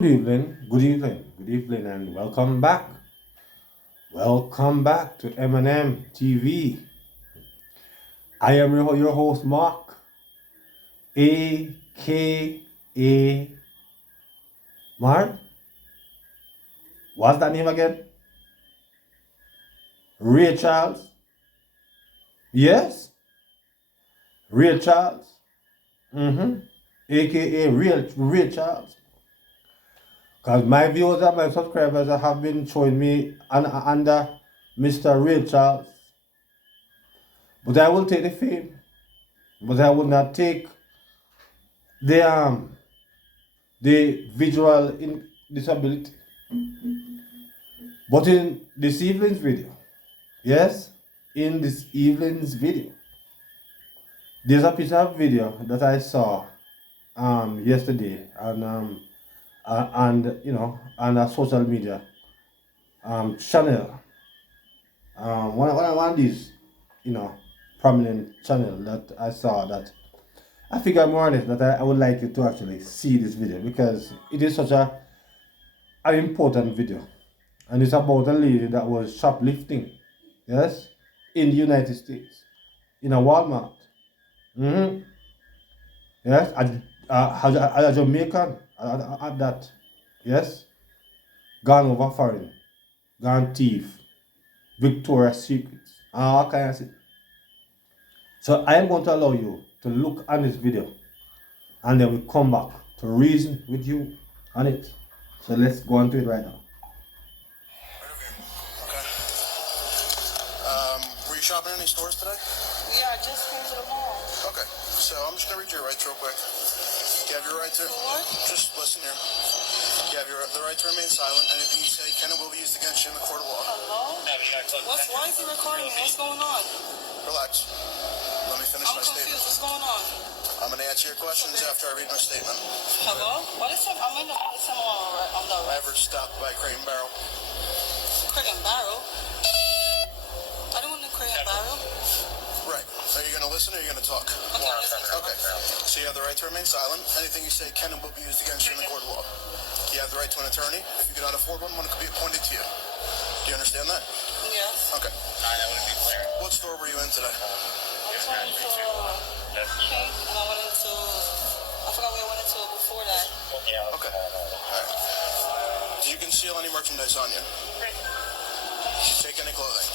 Good evening, good evening, and welcome back. Welcome back to M&M TV. I am your host, Mark, aka Mark. What's that name again? Ray Charles. Yes, Ray Charles. Aka Ray Charles. Because my viewers and my subscribers have been showing me under Mr. Ray Charles. But I will take the fame. But I will not take the the visual disability. But in this evening's video, yes, in this evening's video, there's a piece of video that I saw yesterday and on a social media channel, one of these prominent channel that I saw that I figured more or less that I would like you to actually see this video because it is such an important video. And it's about a lady that was shoplifting, yes, in the United States, in a Walmart. Mm-hmm. Yes, a Jamaican at that, yes, gone over foreign, gone thief, Victoria's Secrets, and all kinds of things. So I am going to allow you to look at this video and then we come back to reason with you on it. So let's go on to it right now. Were you shopping in any stores today? Yeah, I just came to the mall. Okay, so I'm just gonna read your rights real quick. You have your right to just listen here. You have the right to remain silent. Anything you say can and will be used against you in the court of law. Hello? Why is he recording me? What's going on? Relax. Let me finish I'm my confused. statement. What's going on? I'm gonna answer your questions after I read my statement. Hello? What is it? I'm in the on the Average stopped by Crate and Barrel. Crate and Barrel? I don't want the Crate and Barrel. Right. Are you gonna listen or are you gonna talk? Okay, listen. Okay. So you have the right to remain silent. Anything you say can and will be used against you in the court of law. You have the right to an attorney. If you cannot afford one could be appointed to you. Do you understand that? Yes. Okay. What store were you in today? I was going to Pink and I went into I forgot where I went into before that. Okay. Alright. Do you conceal any merchandise on you? Take any clothing?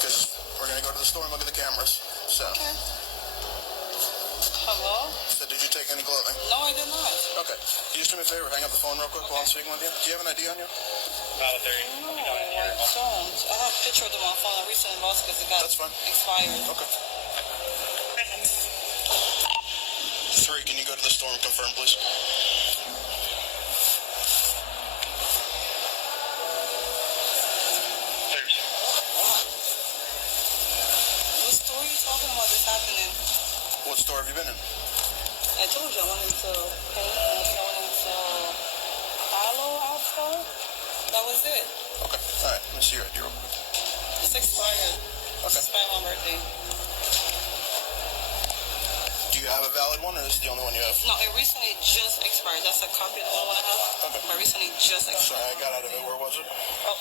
Because we're going to go to the store and look at the cameras. So. Okay. Hello? So did you take any clothing? No, I did not. Okay. Can you just do me a favor? Hang up the phone real quick while I'm speaking with you. Do you have an ID on you? No, I don't. I have a picture of it on my phone. I recently lost it because it got expired. Okay. 3, can you go to the store and confirm, please? What store are you talking about this happening? What store have you been in? I told you I went into Pink and I think I went into Aloe House store. That was it. Okay. Alright, let me see your ID real quick. It's expired. Okay. It's expired on my birthday. Do you have a valid one or is this the only one you have? No, it recently just expired. That's a copy of the one I have. Okay. But recently just Sorry, expired. I got out of it. Where was it? Oh.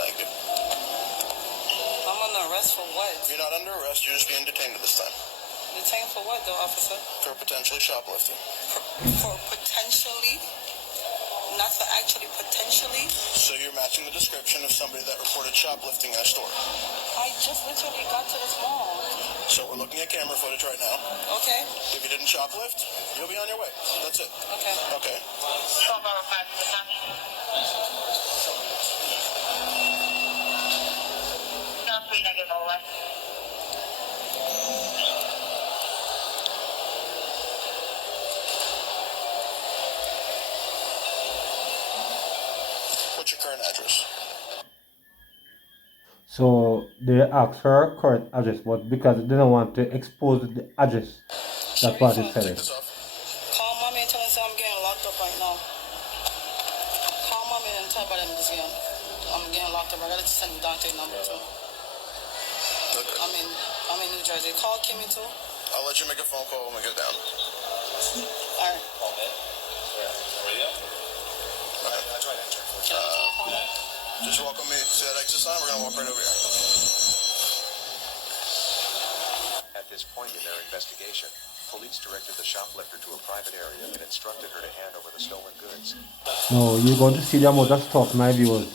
Thank you. I'm under arrest for what? You're not under arrest. You're just being detained at this time. Detained for what though, officer? For potentially shoplifting. For potentially? Not for actually potentially? So you're matching the description of somebody that reported shoplifting in a store. I just literally got to this mall. So we're looking at camera footage right now. Okay. If you didn't shoplift, you'll be on your way. That's it. Okay. Okay. What's your current address? So they asked her current address, but because they don't want to expose the address, that's what they said. Take this off. Call mommy and tell her I'm getting locked up right now. Call mommy and tell her I'm just getting, I'm getting locked up. I gotta send you Dante's number too. Okay. I'm in New Jersey. Call Kimmy too. I'll let you make a phone call when we get down. Alright. Just walk with me to that exit sign. We're gonna walk right over here. At this point in their investigation, police directed the shoplifter to a private area and instructed her to hand over the stolen goods. No, you're going to see the amount of stuff, my viewers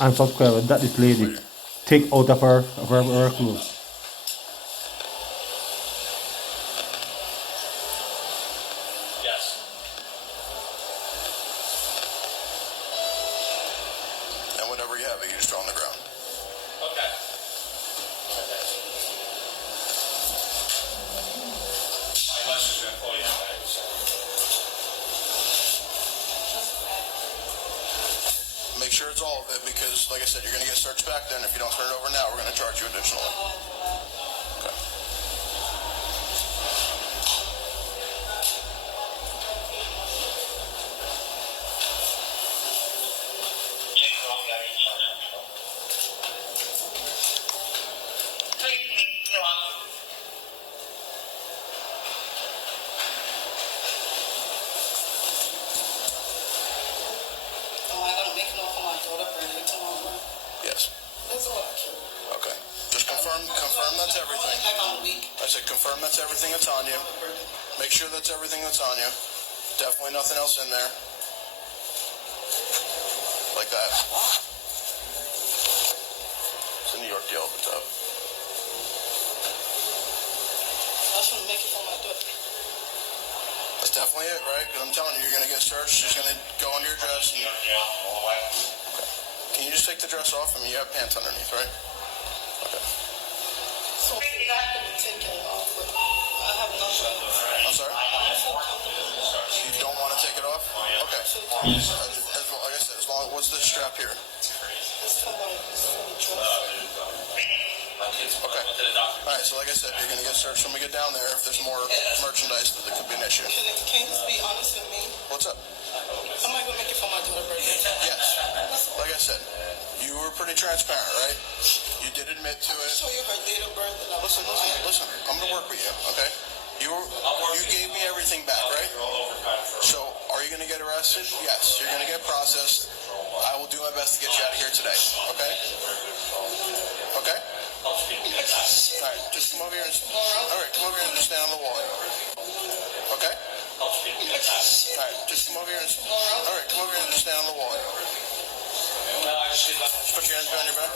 and subscribers, that this lady take out of her clothes. And whenever you have it, you just throw on the ground. Make sure it's all of it because, like I said, you're going to get searched back then. If you don't turn it over now, we're going to charge you additionally. Okay. Am I gonna make it off for my daughter birthday tomorrow? Yes. That's all. Okay. Just confirm that's everything. Like on the week. I said confirm that's everything that's on you. Make sure that's everything that's on you. Definitely nothing else in there. Like that. It's a New York deal at the top. I shouldn't make it for my daughter. That's definitely it, right? Because I'm telling you, you're going to get searched. She's going to go on your dress. And... Okay. Can you just take the dress off? I mean, you have pants underneath, right? Okay. So I can take it off, but I have nothing. I'm sorry? You don't want to take it off? Okay. Like I said, as long as what's this strap here? It's for my dress. Okay. All right. So like I said, you're going to get searched when we get down there. If there's more merchandise, that could be an issue. Can you just be honest with me? What's up? Am I gonna make it for my daughter's birthday? Yes. Like I said, you were pretty transparent, right? You did admit to it. Show you her date of birth and Listen. I'm going to work with you, okay? You gave me everything back, right? So, are you going to get arrested? Yes. You're going to get processed. I will do my best to get you out of here today, okay? Okay? All right, just come over here and just stand on the wall. Okay? All right, just come over here and just stand on the wall. Just put your hands behind your back.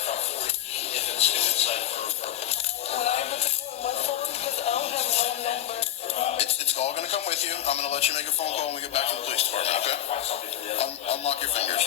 Will I able to do it on my phone because I don't have my number? It's all going to come with you. I'm going to let you make a phone call when we get back to the police department, okay? Unlock your fingers.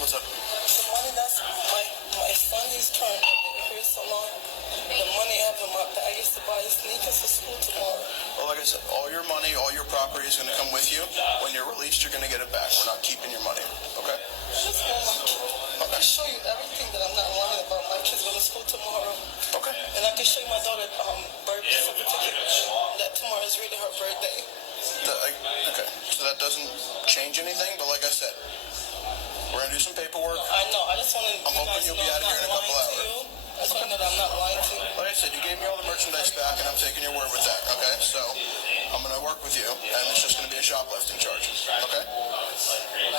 What's up? The money that's my son is trying to be here so long. The money I have in my bag is to buy sneakers for school tomorrow. Well, like I said, all your money, all your property is going to come with you. When you're released, you're going to get it back. We're not keeping your money, okay? Just want my kid. I can show you everything that I'm not lying about. My kid's going to school tomorrow. Okay. And I can show you my daughter's birthday certificate. That tomorrow is really her birthday. Okay, so that doesn't change anything, but like I said, we're going to do some paperwork. I know. I just want to. I'm hoping you'll be out of here in a couple hours. I just want to know that I'm not lying to you. Like I said, you gave me all the merchandise back, and I'm taking your word with that, okay? So, I'm going to work with you, and it's just going to be a shoplifting charge, okay?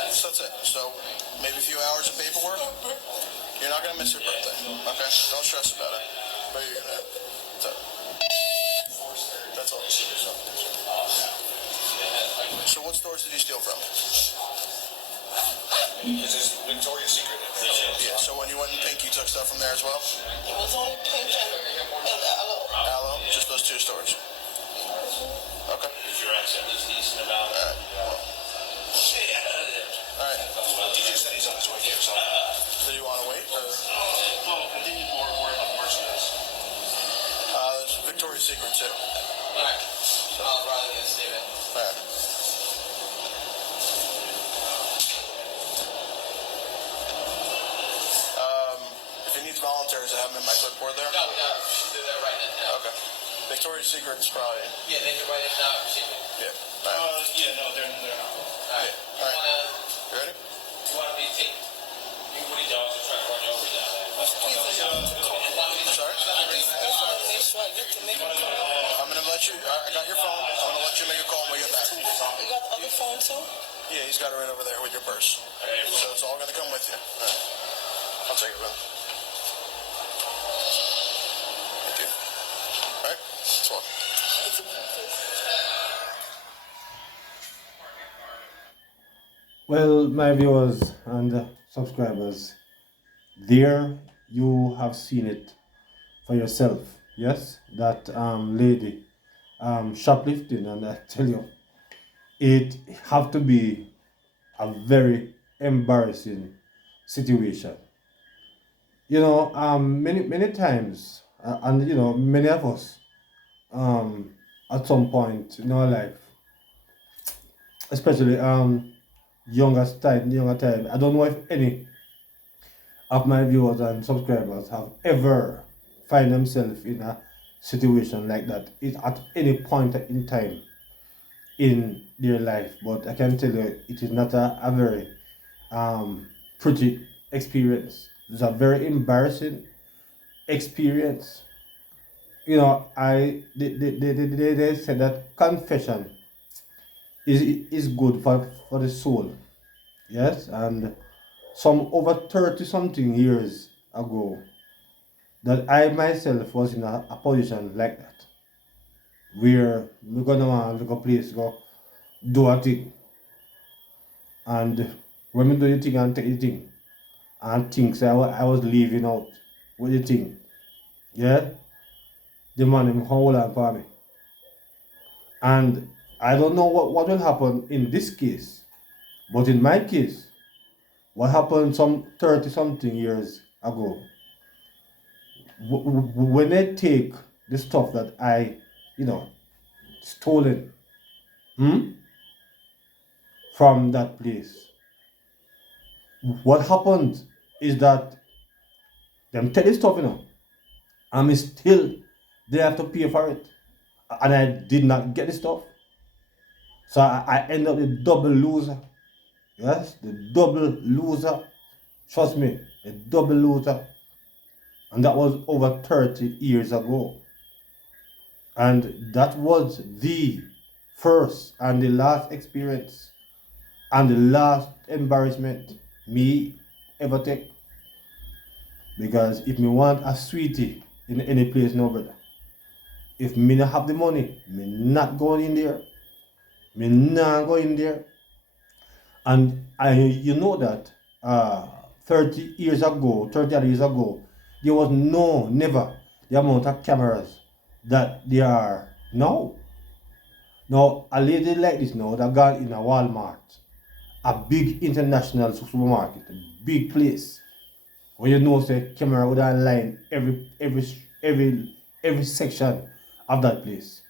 So that's it. So, maybe a few hours of paperwork. You're not going to miss your birthday, okay? Don't stress about it. But you're going to... That's all. So what stores did you steal from? This is Victoria's Secret. Yeah, so when you went in Pink, you took stuff from there as well? It was only Pink and Aloe. Aloe? Just those two stores? Okay. If your accent is decent about it. Alright. DJ said he's on his way here, so. Do you want to wait? Or? Well, I think he's more worried about the merchandise. There's Victoria's Secret too. Alright. I'll rather get Steven. Alright. or does it have them in my clipboard there? No, they're there right now. Okay. Victoria's Secret's probably. Yeah, then you're right in now. Yeah. All right. Yeah, no, they're not. All right. All right. You ready? You want me to take? You woody dogs are trying to run you over down there. Sorry? I'm gonna let you. I got your phone. I'm gonna let you make a call when we get back. You got the other phone too? Yeah, he's got it right over there with your purse. So it's all gonna come with you. All right. I'll take it, brother. Thank you. All right. Let's walk. Well, my viewers and subscribers, there you have seen it for yourself. Yes, that lady shoplifting, and I tell you, it have to be a very embarrassing situation. You know, many times, and you know, many of us, at some point in our life, especially younger time. I don't know if any of my viewers and subscribers have ever find themselves in a situation like that at any point in time in their life. But I can tell you, it is not a very pretty experience. It's a very embarrassing experience. You know, they said that confession is good for the soul. Yes, and some over 30 something years ago, that I myself was in a position like that, where we're gonna want to go place, go do a thing, and when we do the thing and take the thing, and things I was leaving out with the thing, yeah, the man him hold on for me, and I don't know what will happen in this case, but in my case, what happened some 30 something years ago, when they take the stuff that I, you know, stolen from that place, what happened is that them take the stuff, you know, and still they have to pay for it, and I did not get the stuff, so I end up the double loser. Yes, the double loser. Trust me, a double loser. And that was over 30 years ago. And that was the first and the last experience and the last embarrassment me ever take. Because if me want a sweetie in any place, no brother, if me not have the money, me not going in there. Me not going there. And you know that 30 years ago, 30 years ago, there was never the amount of cameras that there are now. Now, a lady like this now that got in a Walmart, a big international supermarket, a big place, where you know say camera would line every section of that place.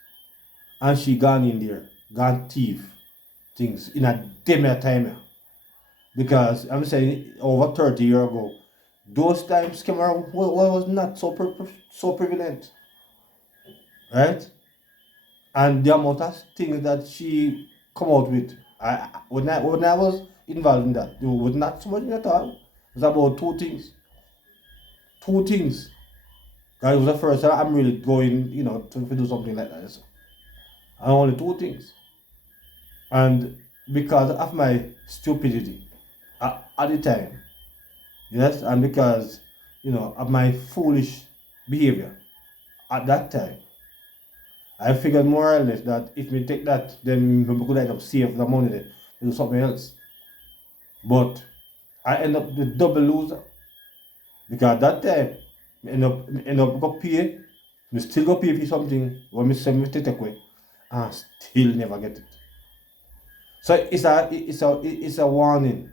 And she gone in there, gone thief things in a demi time. Because I'm saying over 30 years ago, those times camera was not so prevalent. Right? And the amount of things that she come out with, when I was involved in that, it was not so much at all. It was about two things. Two things. Because it was the first time I'm really going, you know, to do something like that. So, and only two things. And because of my stupidity at the time, yes, and because, you know, of my foolish behavior at that time, I figured more or less that if we take that, then we could end up save the money to do something else. But I end up the double loser. Because that time, I end up go pay, we still go pay for something when we send me to take away, and still never get it. So it's a warning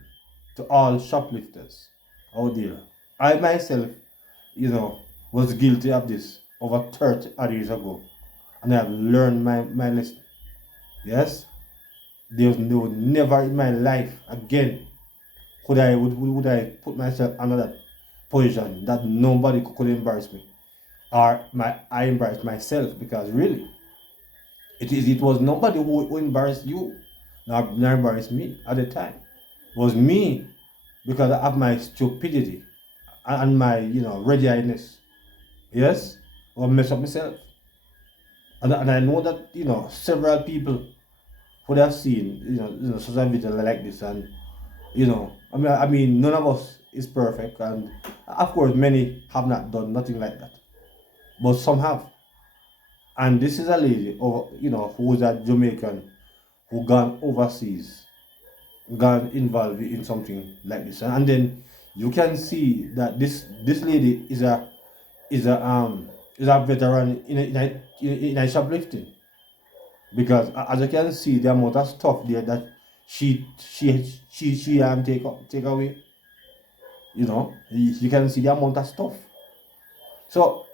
to all shoplifters out there. I myself, you know, was guilty of this over 30 odd years ago. And I have learned my lesson. Yes? There was never in my life again would I put myself under position that nobody could embarrass me, or I embarrassed myself, because really it was nobody who embarrassed you, nor embarrassed me at the time. It was me, because of my stupidity and my ready-eyedness. Yes, or mess up myself. And I know that several people would have seen social video like this, and I mean none of us is perfect, and of course many have not done nothing like that, but some have. And this is a lady, or who is a Jamaican, who gone overseas, got involved in something like this, and then you can see that this lady is a veteran in shoplifting, because as you can see the amount of stuff there that she take away. You can see the amount of stuff. So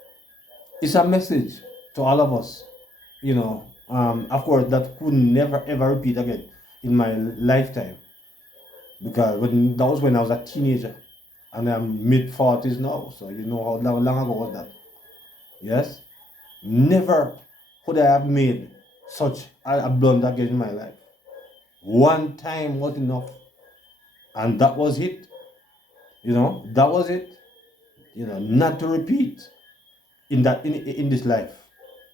it's a message to all of us. Of course, that could never ever repeat again in my lifetime, because that was when I was a teenager, and I'm mid 40s now. So you know how long ago was that? Yes, never could I have made such a blunder again in my life. One time was enough, and that was it. That was it. Not to repeat in this life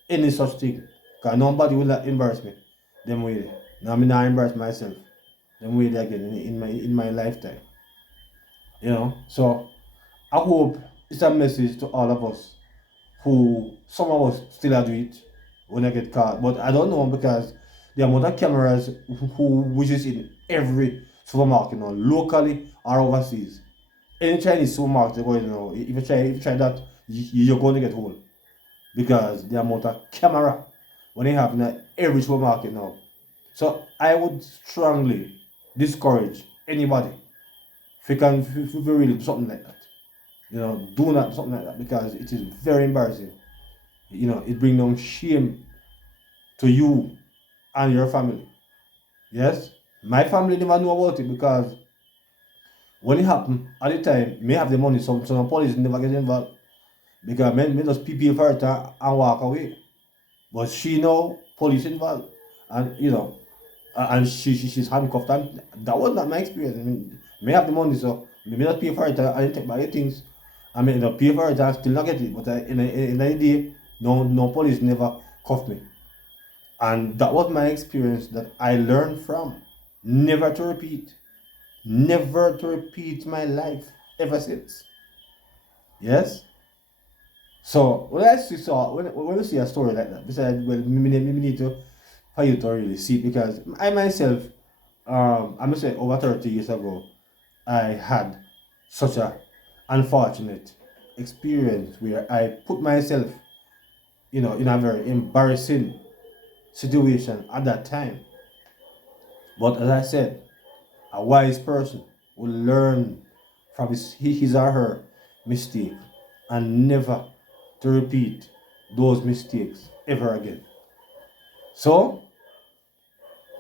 any such thing. Because nobody will not embarrass me. Them way. Now me not embarrass myself. Them way again in my lifetime. So I hope it's a message to all of us, who some of us still do it when I get caught. But I don't know, because the amount of cameras which is in every supermarket now, locally or overseas. Any Chinese supermarket you go in now, if you try that, you're going to get hold, because the amount of camera when you have in every supermarket now. So I would strongly discourage anybody, if you really do something like that. Do not do something like that, because it is very embarrassing. It brings down shame to you and your family. Yes, my family never knew about it, because when it happened at the time, may have the money, so the police never get involved, because men just PPA for it and walk away. But she know police involved, and and she's handcuffed, and that was not my experience. I mean, may have the money, so may not pay for it and take my things. I mean, pay for it and still not get it. But in the day, no police never cuffed me, and that was my experience that I learned from. Never to repeat, never to repeat my life ever since. Yes. So when I see a story like that, besides, well, me need to for you to really see it, because I myself, I must say over 30 years ago, I had such a unfortunate experience where I put myself, in a very embarrassing situation at that time. But as I said, a wise person will learn from his or her mistake, and never to repeat those mistakes ever again. So,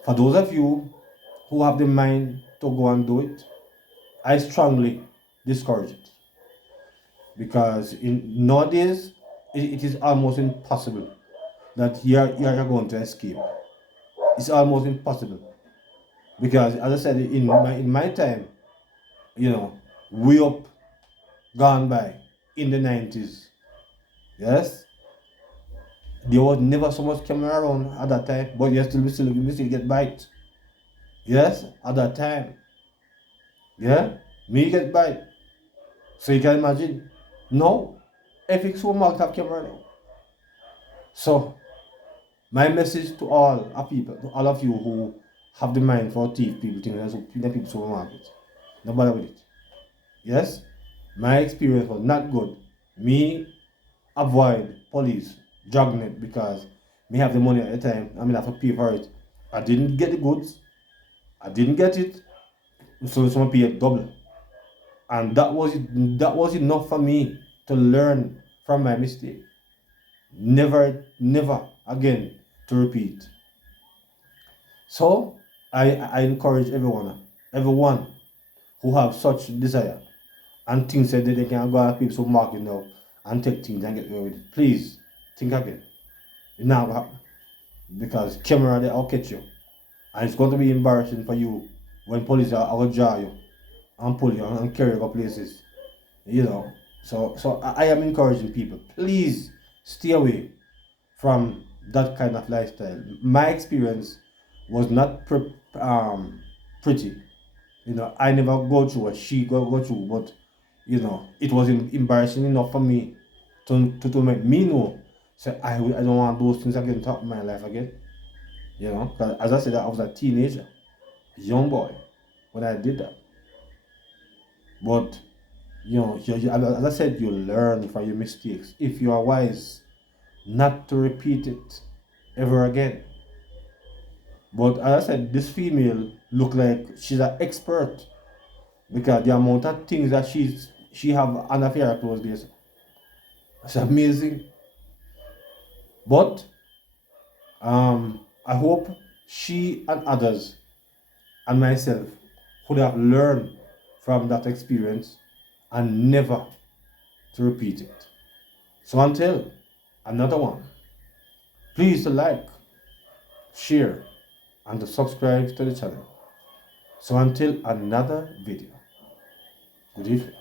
for those of you who have the mind to go and do it, I strongly discourage it, because in nowadays it is almost impossible that you're going to escape. It's almost impossible, because as I said, in my time, way up gone by in the 90s. Yes, there was never so much camera around at that time, but you still get bite. Yes, at that time. Yeah, me get bite. So you can imagine. No, every supermarket have camera now. So my message to all of people, to all of you who have the mind for thief people, things like people supermarket, no bother with it. Yes, my experience was not good. Me avoid police dragnet, because me have the money at the time. I mean, I have to pay for it. I didn't get the goods. I didn't get it, so someone pay it double, and that was it. That was enough for me to learn from my mistake. Never again to repeat. So I encourage everyone who have such desire and things that they can go at people supermarket now and take things and get away with it. Please think again. It now will happen. Because camera they will catch you. And it's going to be embarrassing for you when police are going to draw you and pull you and carry you to places. You know. So I am encouraging people, please stay away from that kind of lifestyle. My experience was not pretty. You know, I never go through what she go through, but you know, it was embarrassing enough for me to make me know. So I don't want those things again to happen in my life again. You know, because as I said, I was a teenager, a young boy when I did that. But you know, as I said, you learn from your mistakes. If you are wise, not to repeat it ever again. But as I said, this female look like she's an expert because the amount of things that she have an affair at those days. It's amazing. But I hope she and others and myself would have learned from that experience and never to repeat it. So until another one, please to like, share, and to subscribe to the channel. So until another video, good evening.